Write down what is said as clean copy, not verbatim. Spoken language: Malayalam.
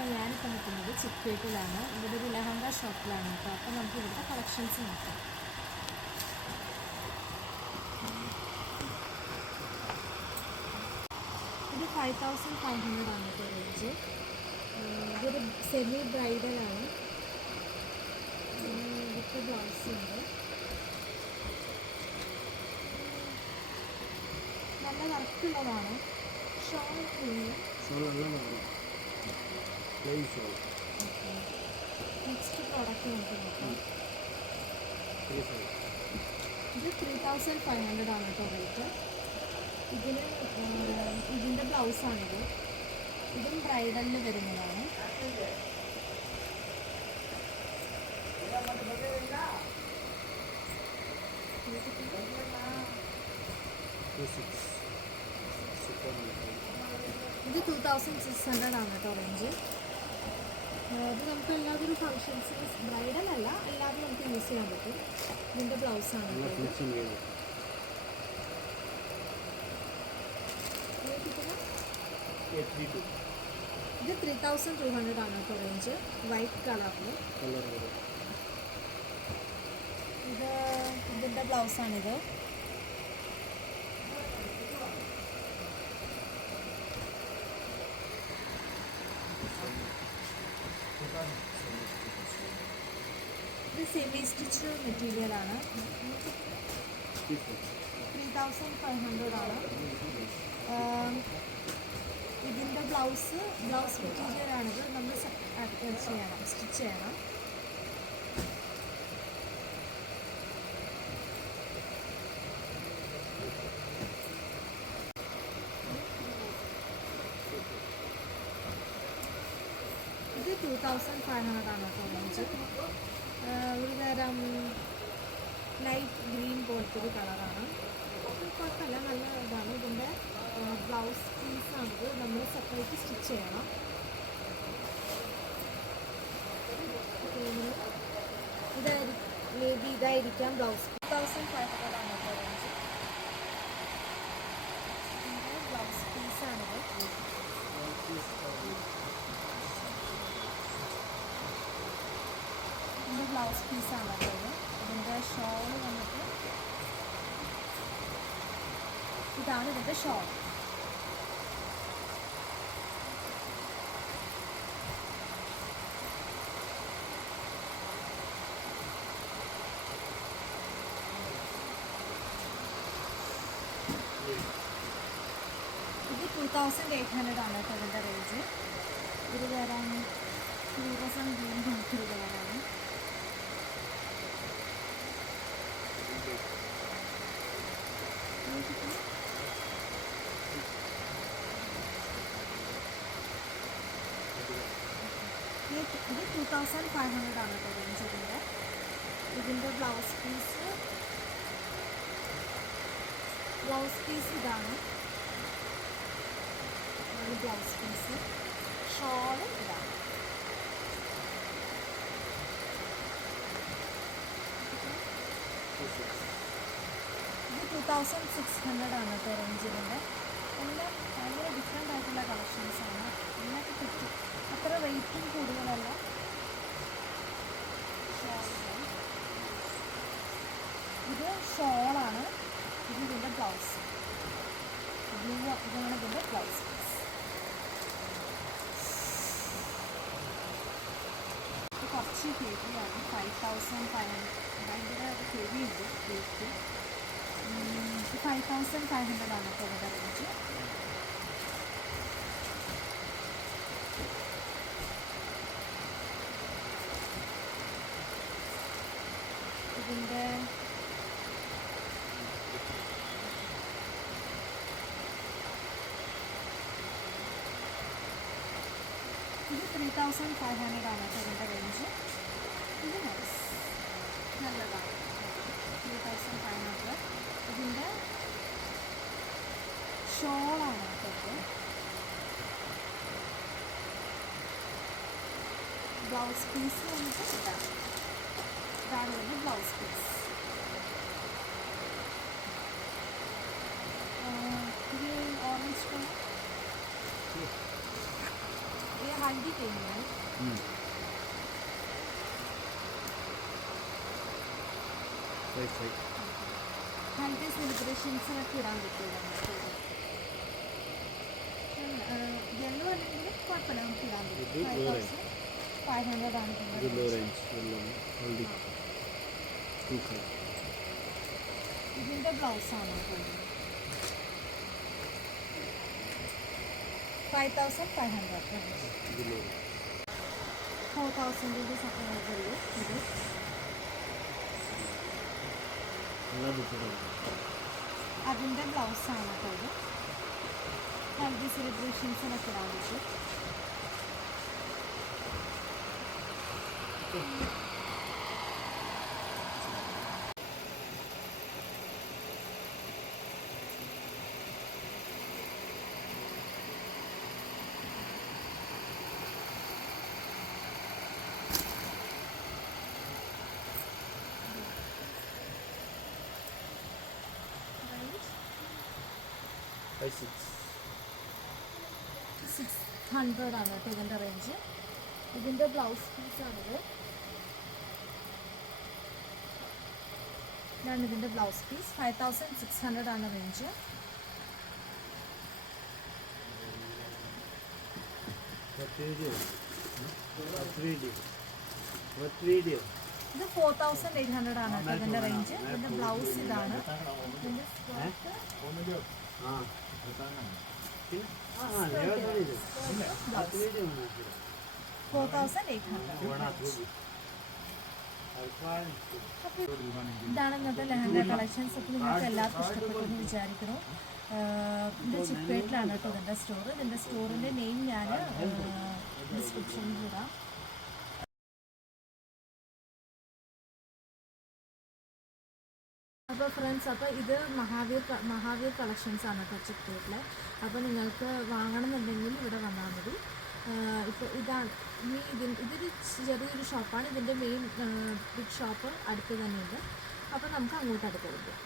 അപ്പോൾ ഞാനിപ്പോൾ നിൽക്കുന്നത് ചിക്പേട്ടിലാണ്. ഇവിടെ ഒരു ലെഹങ്ക ഷോപ്പിലാണ് കേട്ടോ. അപ്പോൾ നമുക്ക് ഇവിടുത്തെ കളക്ഷൻസ് നോക്കാം. ഇത് 5500 ആണ് കേട്ടോ റേഞ്ച്. ഇതൊരു സെമി ബ്രൈഡലാണ്. ഇവിടുത്തെ ബ്ലൗസ് ഉണ്ട്. നല്ല വർക്കുള്ളതാണ്. ഷോൾ നെക്സ്റ്റ് പ്രോഡക്റ്റ് നമുക്ക് നോക്കാം. ഇത് 3500 ആണ് കേട്ടോ റേറ്റ്. ഇതിൻ്റെ ബ്ലൗസാണിത്. ഇതും ബ്രൈഡലിൽ വരുന്നതാണ്. ഇത് 2600 ആണ് കേട്ടോ റേഞ്ച്. ഇത് നമുക്ക് എല്ലാതൊരു ഫങ്ഷൻസിന് ബ്രൈഡലല്ല, എല്ലാവരും നമുക്ക് യൂസ് ചെയ്യാൻ പറ്റും. ഇതിൻ്റെ ബ്ലൗസാണ്. ഇത് 3200 ആണ് കേട്ടോ റേഞ്ച്. വൈറ്റ് കളറിൽ. ഇതിൻ്റെ ബ്ലൗസാണിത്. ഇത് സെമി സ്റ്റിച്ച് മെറ്റീരിയലാണ്. 3500 ആണ്. ഇതിൻ്റെ ബ്ലൗസ് മെറ്റീരിയലാണിത്. നമ്മൾ സ്റ്റിച്ച് ചെയ്യണം. ഇത് 2500 ആണ് കേട്ടോ റേഞ്ച്. ഒരു തരം ലൈറ്റ് ഗ്രീൻ പോലത്തെ ഒരു കളറാണ്. കുഴപ്പമില്ല, നല്ല ഇതാണ്. ഇതിൻ്റെ ബ്ലൗസ് പീസാണിത്. നമ്മൾ സെപ്പറേറ്റ് സ്റ്റിച്ച് ചെയ്യണം. ഇതായിരിക്കാം ബ്ലൗസ്. 2500 ആണ് കേട്ടോ റേഞ്ച്. ഇതിൻ്റെ ബ്ലൗസ് പീസാണിത്. ഇതിൻ്റെ ബ്ലൗസ് പീസാണ് കേട്ടോ. ഇതിൻ്റെ ഷോൾ വന്നിട്ട് ഇതാണ് ഇതിൻ്റെ ഷോൾ. ഇത് 2800 ആണ് കേട്ടോ ഇതിൻ്റെ റേഞ്ച്. ഇത് തരാൻ ഫ്ലൂറസൻ ഗ്രീൻ നോക്കിയൊരു കളറാണ്. ഇത് 2500 ആണ് കേട്ടോ റേഞ്ച്. ഇതിൻ്റെ ബ്ലൗസ് പീസ് ഇതാണ്. Blouse piece. ഷോള് ഇതാണ്. ഇത് 2600 ആണ് കേട്ടോ റേഞ്ച്. ഇതിൻ്റെ എല്ലാം ഭയങ്കര ഡിഫറെൻ്റ് ആയിട്ടുള്ള കളക്ഷൻസാണ്. ഇതിനൊക്കെ കിട്ടും. അത്ര റേറ്റും കൂടുതലല്ല. ഇത് ഷോളാണ്. ഇത് ഇതിൻ്റെ ബ്ലൗസ്. ഇതാണ് ഇതിൻ്റെ ബ്ലൗസ് പീസ്. ഇത് കുറച്ച് ഹെവിയാണ്. 5500. ഭയങ്കര ഹെവി ഉണ്ട് റേറ്റ്. 5500 ആണ് കേട്ടോ ഇതിൻ്റെ റേഞ്ച്. ഇതിൻ്റെ ഇത് 3500 ആണ് കേട്ടോ ഇതിൻ്റെ റേഞ്ച്. ഇത് നല്ലതാണ്. 3500. ഇതിൻ്റെ ഷോളാണ് കേട്ടോ. ബ്ലൗസ് പീസ് വന്നിട്ട് ഇതാണ് ഇതിൻ്റെ ബ്ലൗസ് പീസ്. ഇത് ഓറഞ്ച് കളർ. ഹൽദി കഴിഞ്ഞു. ഹൽദി സെലിബ്രേഷൻസിനൊക്കെ ഇടാൻ പറ്റില്ല. യെല്ലോ അല്ലെങ്കിൽ കുഴപ്പമില്ല, നമുക്ക് ഇടാൻ പറ്റും. 5500 ആണ്. ഇതിൻ്റെ ബ്ലൗസാണ് 5500. 4000 ഇത് അതിൻ്റെ ബ്ലൗസാണ് കേട്ടോ. ഹൽദി സെലിബ്രേഷൻസിനൊക്കെ ഇടാൻ പറ്റും. Right. 600 ആണ് കേട്ടോ ഇതിൻ്റെ റേഞ്ച്. ഇതിൻ്റെ ബ്ലൗസ് പീസാണിത്. ഇതാണ് ഇതിൻ്റെ ബ്ലൗസ് പീസ്. 5600 ആണ് റേഞ്ച്. ഇത് 4800 ആണ് കേട്ടോ ഇതിൻ്റെ റേഞ്ച്. ഇതിൻ്റെ ബ്ലൗസ് ഇതാണ്. ഇതിൻ്റെ 4800. ഇതാണ് ഇന്നത്തെ ലെഹങ്ക കളക്ഷൻസ്. അപ്പോൾ നിങ്ങൾക്ക് എല്ലാവർക്കും ഇഷ്ടപ്പെട്ടെന്ന് വിചാരിക്കുന്നു. ഇത് ചിപ്പേട്ടിലാണ് കേട്ടോ ഇതിൻ്റെ സ്റ്റോർ. ഇതിൻ്റെ സ്റ്റോറിൻ്റെ നെയിം ഞാൻ ഡിസ്ക്രിപ്ഷനിൽ ഇടാം. അപ്പോൾ ഫ്രണ്ട്സ്, അപ്പോൾ ഇത് മഹാവീർ കളക്ഷൻസ് ആണ് കേട്ടോ ചിപ്പേട്ടിൽ. അപ്പോൾ നിങ്ങൾക്ക് വാങ്ങണമെന്നുണ്ടെങ്കിൽ ഇവിടെ വന്നാൽ മതി. ഇപ്പോൾ ഇതാണ് ഇതൊരു ചെറിയൊരു ഷോപ്പാണ്. ഇതിൻ്റെ മെയിൻ ബിഗ് ഷോപ്പ് അടുത്ത് തന്നെയുണ്ട്. അപ്പോൾ നമുക്ക് അങ്ങോട്ട് അടുത്ത് വയ്ക്കാം.